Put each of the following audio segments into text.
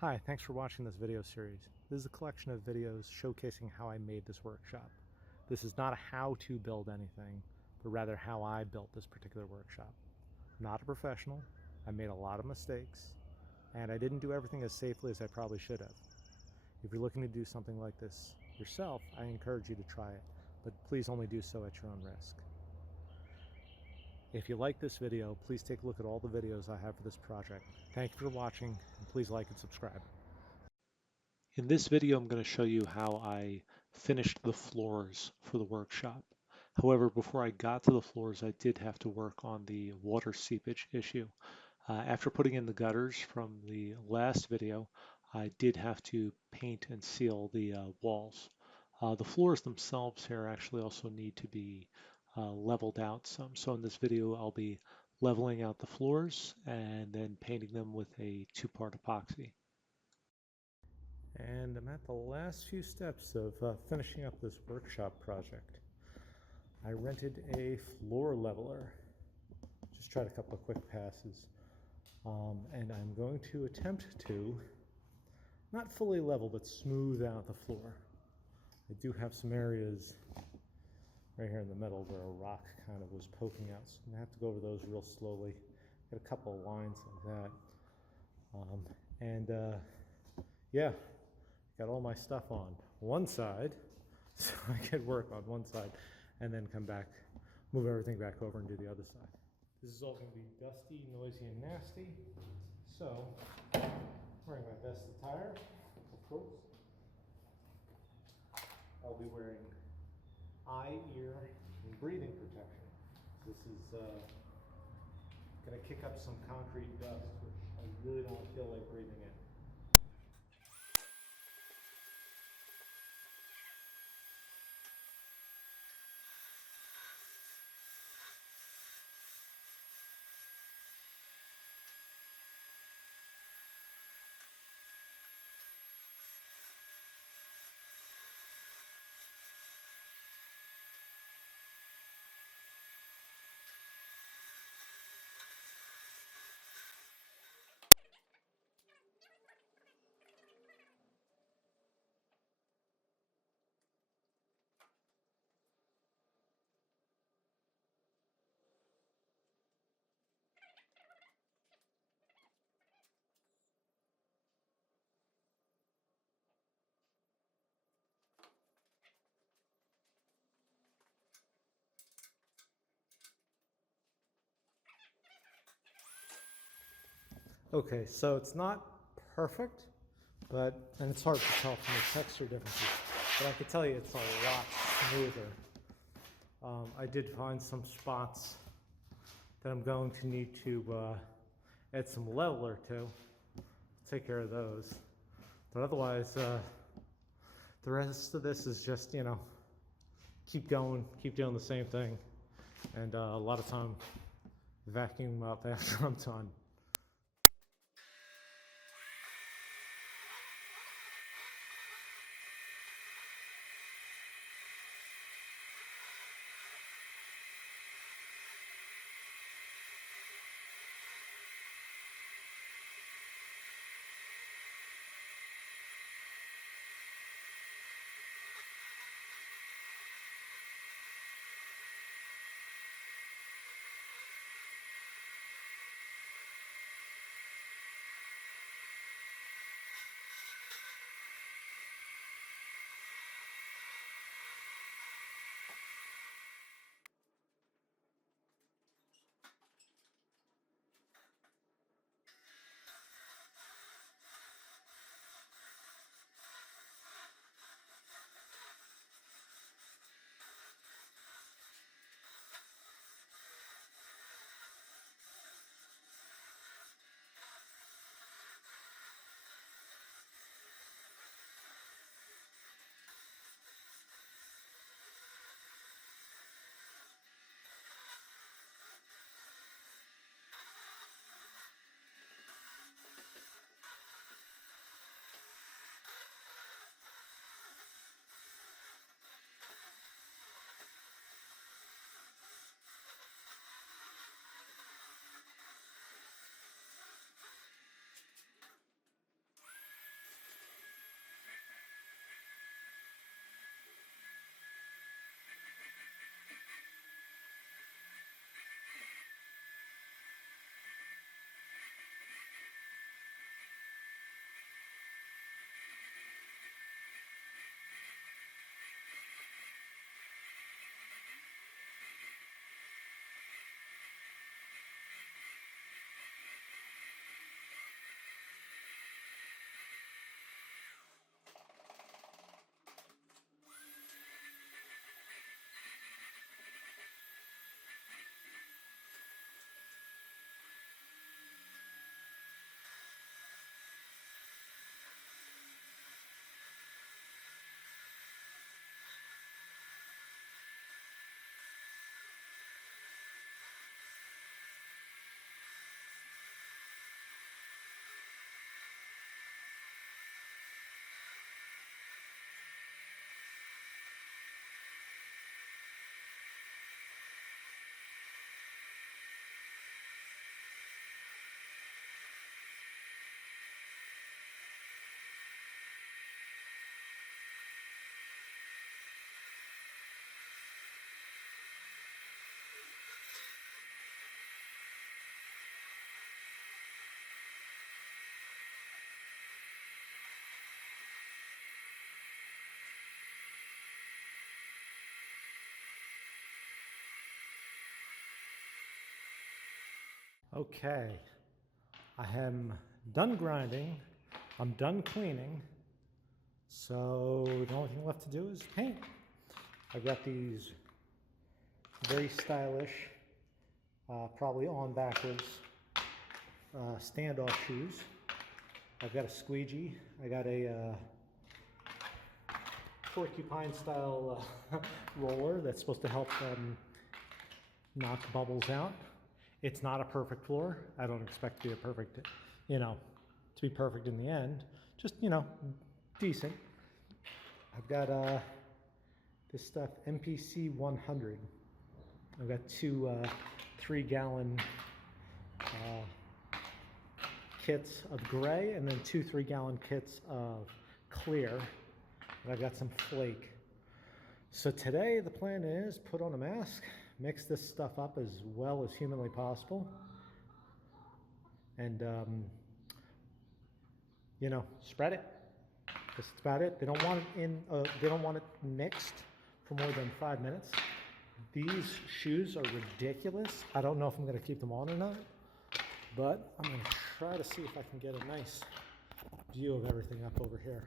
Hi, thanks for watching this video series. This is a collection of videos showcasing how I made this workshop. This is not a how to build anything, but rather how I built this particular workshop. I'm not a professional, I made a lot of mistakes, and I didn't do everything as safely as I probably should have. If you're looking to do something like this yourself, I encourage you to try it, but please only do so at your own risk. If you like this video, please take a look at all the videos I have for this project. Thank you for watching, and please like and subscribe. In this video, I'm going to show you how I finished the floors for the workshop. However, before I got to the floors, I did have to work on the water seepage issue. After putting in the gutters from the last video, I did have to paint and seal the walls. The floors themselves here actually also need to be leveled out some. So in this video, I'll be leveling out the floors and then painting them with a two-part epoxy. And I'm at the last few steps of finishing up this workshop project. I rented a floor leveler. Just tried a couple of quick passes. And I'm going to attempt to, not fully level, but smooth out the floor. I do have some areas right here in the middle where a rock kind of was poking out, so I'm going to have to go over those real slowly. Get a couple of lines like that. Yeah, got all my stuff on one side, so I could work on one side and then come back, move everything back over and do the other side. This is all going to be dusty, noisy, and nasty, so I'm wearing my best attire, of course. I'll be wearing eye, ear, and breathing protection. This is going to kick up some concrete dust, which I really don't feel like breathing in. Okay, so it's not perfect, and it's hard to tell from the texture differences, but I can tell you it's a lot smoother. I did find some spots that I'm going to need to add some leveler to. Take care of those. But otherwise, the rest of this is just, keep going, keep doing the same thing, and a lot of time vacuum up after I'm done. Okay, I am done grinding, I'm done cleaning, so the only thing left to do is paint. I've got these very stylish, probably on backwards, standoff shoes. I've got a squeegee, I got a porcupine style roller that's supposed to help knock bubbles out. It's not a perfect floor. I don't expect to be a perfect, to be perfect in the end. Just, decent. I've got this stuff, MPC 100. I've got two 3-gallon kits of gray and then two 3-gallon kits of clear. And I've got some flake. So today the plan is put on a mask, mix this stuff up as well as humanly possible, and spread it. That's about it. They don't want it in. They don't want it mixed for more than 5 minutes. These shoes are ridiculous. I don't know if I'm going to keep them on or not, but I'm going to try to see if I can get a nice view of everything up over here.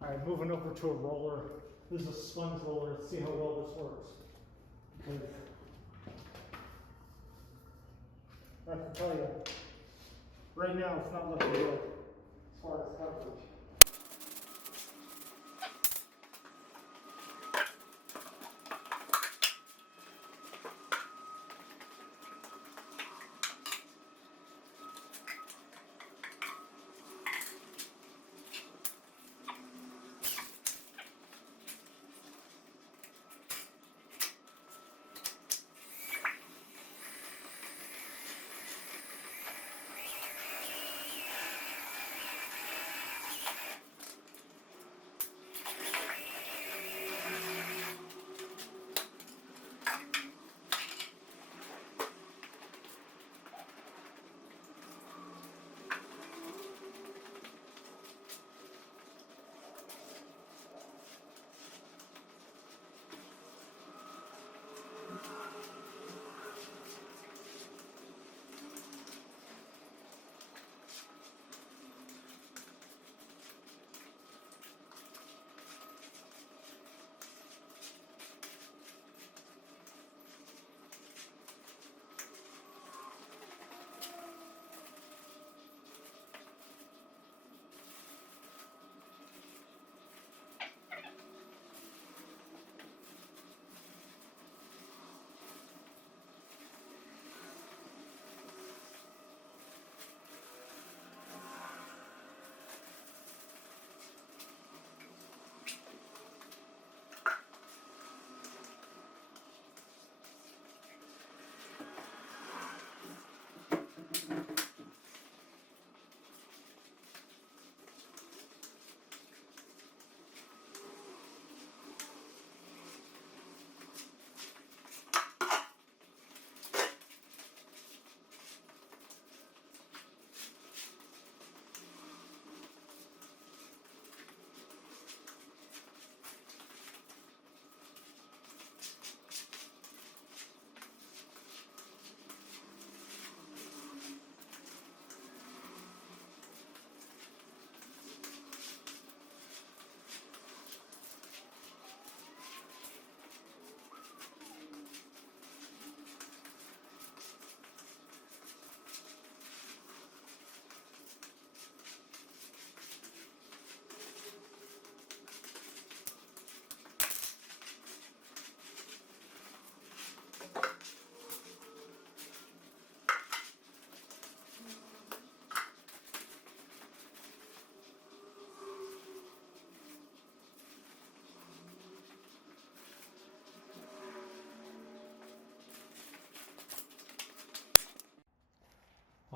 All right, moving over to a roller. This is a sponge roller. Let's see how well this works. Because I have to tell you, right now it's not looking good as far as coverage.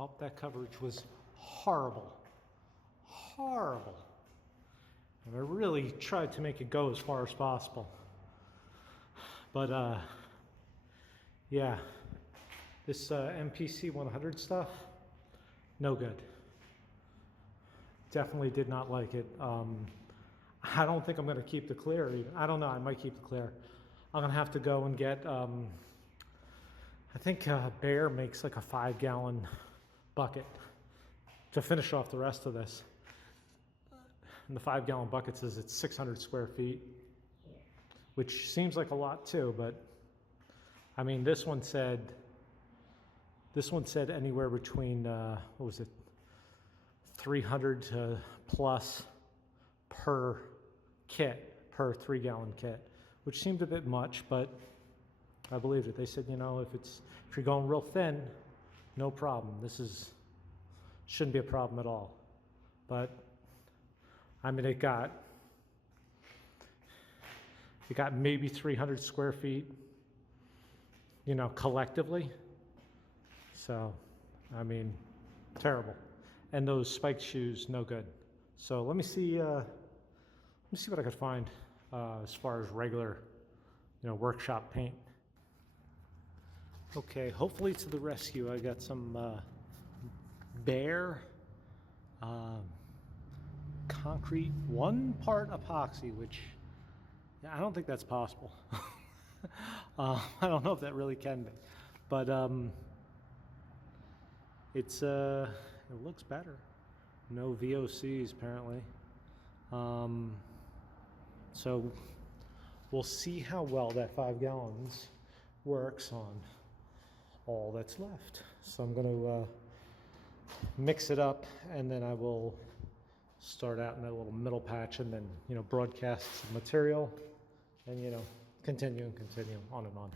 Oh, that coverage was horrible. Horrible. And I really tried to make it go as far as possible. But yeah, this MPC 100 stuff, no good. Definitely did not like it. I don't think I'm going to keep the clear even. I don't know, I might keep the clear. I'm going to have to go and get, I think Bear makes like a 5-gallon bucket to finish off the rest of this. And the 5-gallon bucket says it's 600 square feet, which seems like a lot too, but I mean, this one said anywhere between, what was it, 300 to plus per kit, per 3-gallon kit, which seemed a bit much, but I believed it. They said, you know, if you're going real thin, no problem. Shouldn't be a problem at all. But I mean, it got maybe 300 square feet, you know, collectively. So, I mean, terrible. And those spiked shoes, no good. So let me see what I could find as far as regular, you know, workshop paint. Okay, hopefully to the rescue. I got some Bear concrete 1-part epoxy, which I don't think that's possible. I don't know if that really can be, but it looks better. No VOCs apparently. So we'll see how well that 5 gallons works on all that's left. So I'm going to mix it up, and then I will start out in that little middle patch, and then, you know, broadcast some material, and, you know, continue and continue on and on.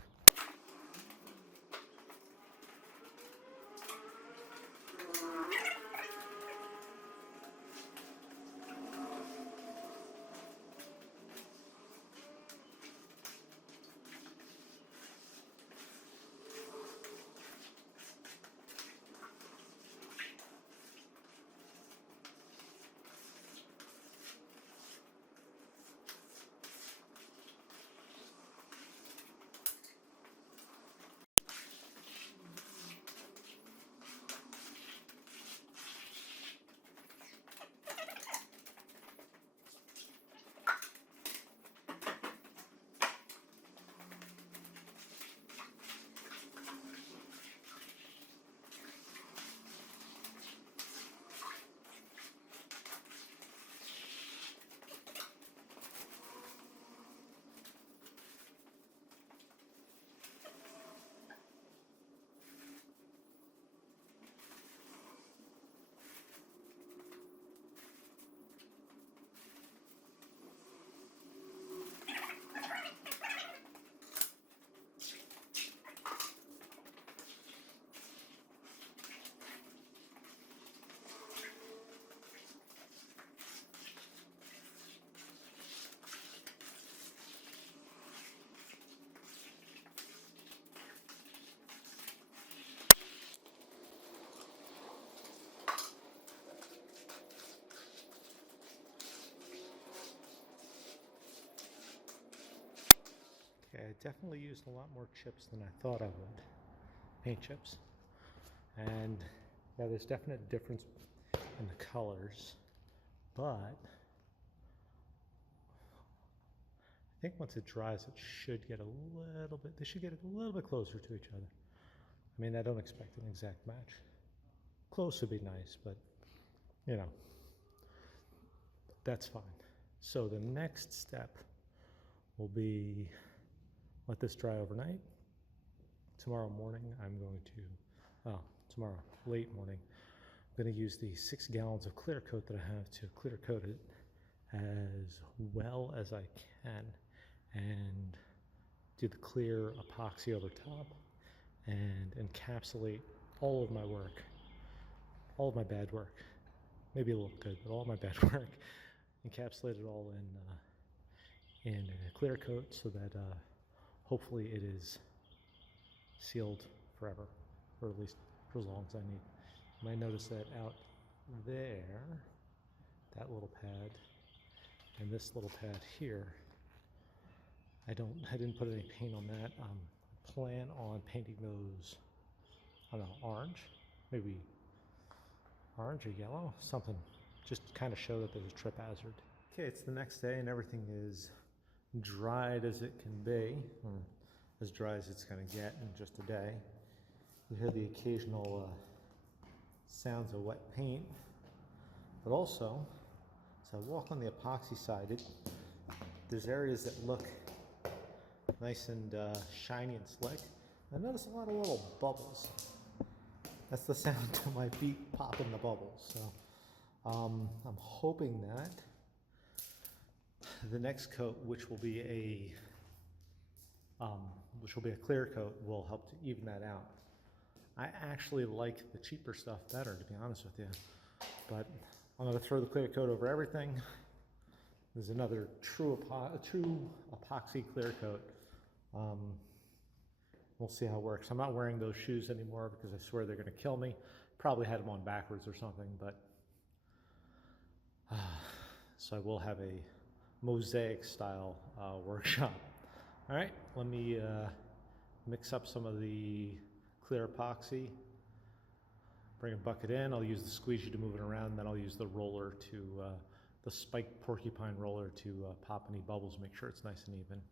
Okay, I definitely used a lot more chips than I thought I would, paint chips. And yeah, there's definite difference in the colors, but I think once it dries, it should get they should get a little bit closer to each other. I mean, I don't expect an exact match. Close would be nice, but you know, that's fine. So the next step will be let this dry overnight. Tomorrow morning, tomorrow late morning, I'm going to use the 6 gallons of clear coat that I have to clear coat it as well as I can and do the clear epoxy over top and encapsulate all of my work, all of my bad work, maybe a little good, but all of my bad work, encapsulate it all in a clear coat so that hopefully it is sealed forever, or at least for as long as I need. You might notice that out there, that little pad, and this little pad here, I didn't put any paint on that. Plan on painting those, I don't know, orange, maybe orange or yellow, something, just kind of show that there's a trip hazard. Okay, it's the next day and everything is dried as it can be, or as dry as it's going to get in just a day. You hear the occasional sounds of wet paint, but also, as I walk on the epoxy side, there's areas that look nice and shiny and slick. I notice a lot of little bubbles. That's the sound of my feet popping the bubbles. So I'm hoping that the next coat, which will be a clear coat, will help to even that out. I actually like the cheaper stuff better, to be honest with you. But I'm going to throw the clear coat over everything. There's another true epoxy clear coat. We'll see how it works. I'm not wearing those shoes anymore because I swear they're going to kill me. Probably had them on backwards or something, but so I will have a mosaic style workshop. All right, let me mix up some of the clear epoxy. Bring a bucket in. I'll use the squeegee to move it around, then I'll use the roller to the spiked porcupine roller to pop any bubbles, make sure it's nice and even.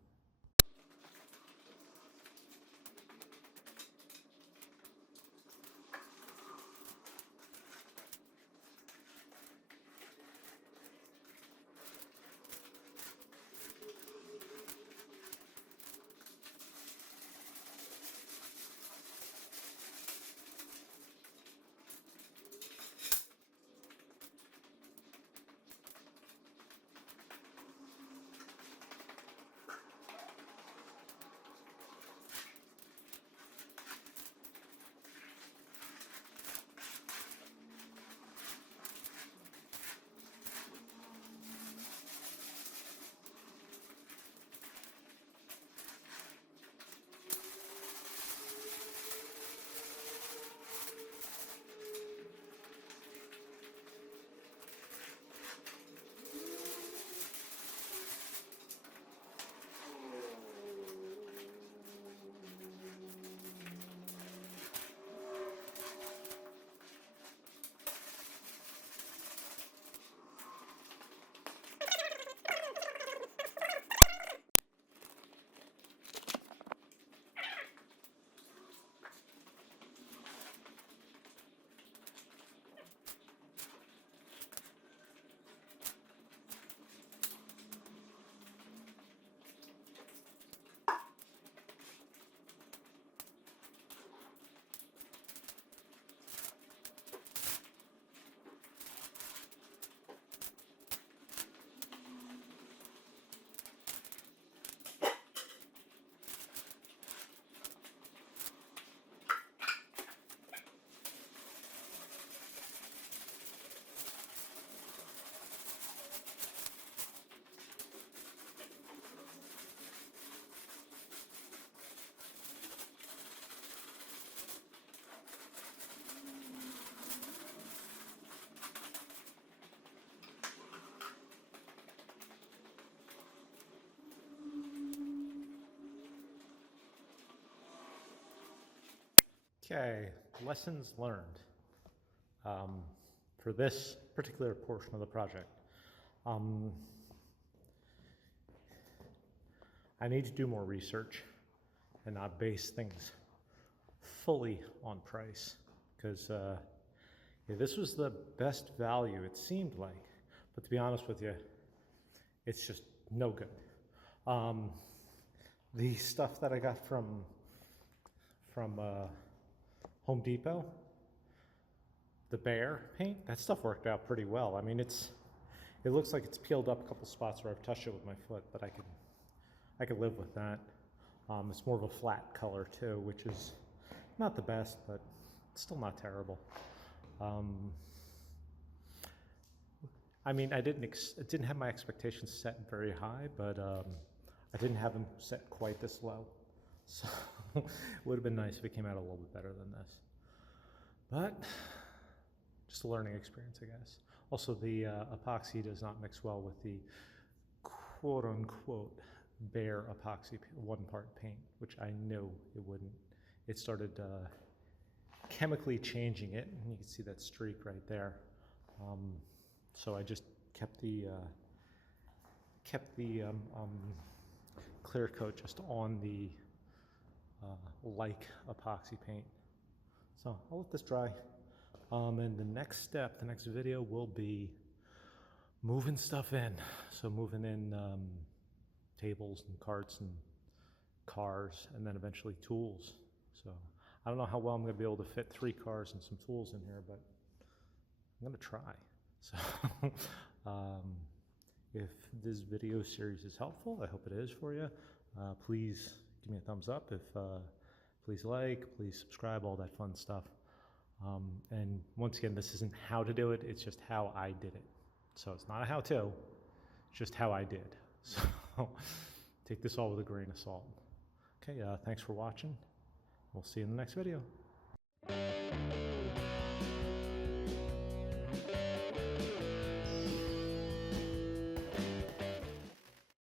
Okay, lessons learned for this particular portion of the project. I need to do more research and not base things fully on price, because this was the best value it seemed like, but to be honest with you, it's just no good. The stuff that I got from Home Depot, the Bear paint, that stuff worked out pretty well. I mean, it looks like it's peeled up a couple spots where I've touched it with my foot, but I could live with that. It's more of a flat color too, which is not the best, but still not terrible. I mean, I didn't have my expectations set very high, but I didn't have them set quite this low. So it would have been nice if it came out a little bit better than this. But just a learning experience, I guess. Also, the epoxy does not mix well with the quote-unquote bare epoxy one-part paint, which I knew it wouldn't. It started chemically changing it, and you can see that streak right there. So I just kept the clear coat just on the like epoxy paint. So I'll let this dry. And the next step, the next video will be moving stuff in. So moving in tables and carts and cars, and then eventually tools. So I don't know how well I'm going to be able to fit 3 cars and some tools in here, but I'm going to try. So if this video series is helpful, I hope it is for you. Please give me a thumbs up. Please like, please subscribe, all that fun stuff. And once again, this isn't how to do it, it's just how I did it. So it's not a how-to, it's just how I did. So take this all with a grain of salt. Okay, thanks for watching. We'll see you in the next video.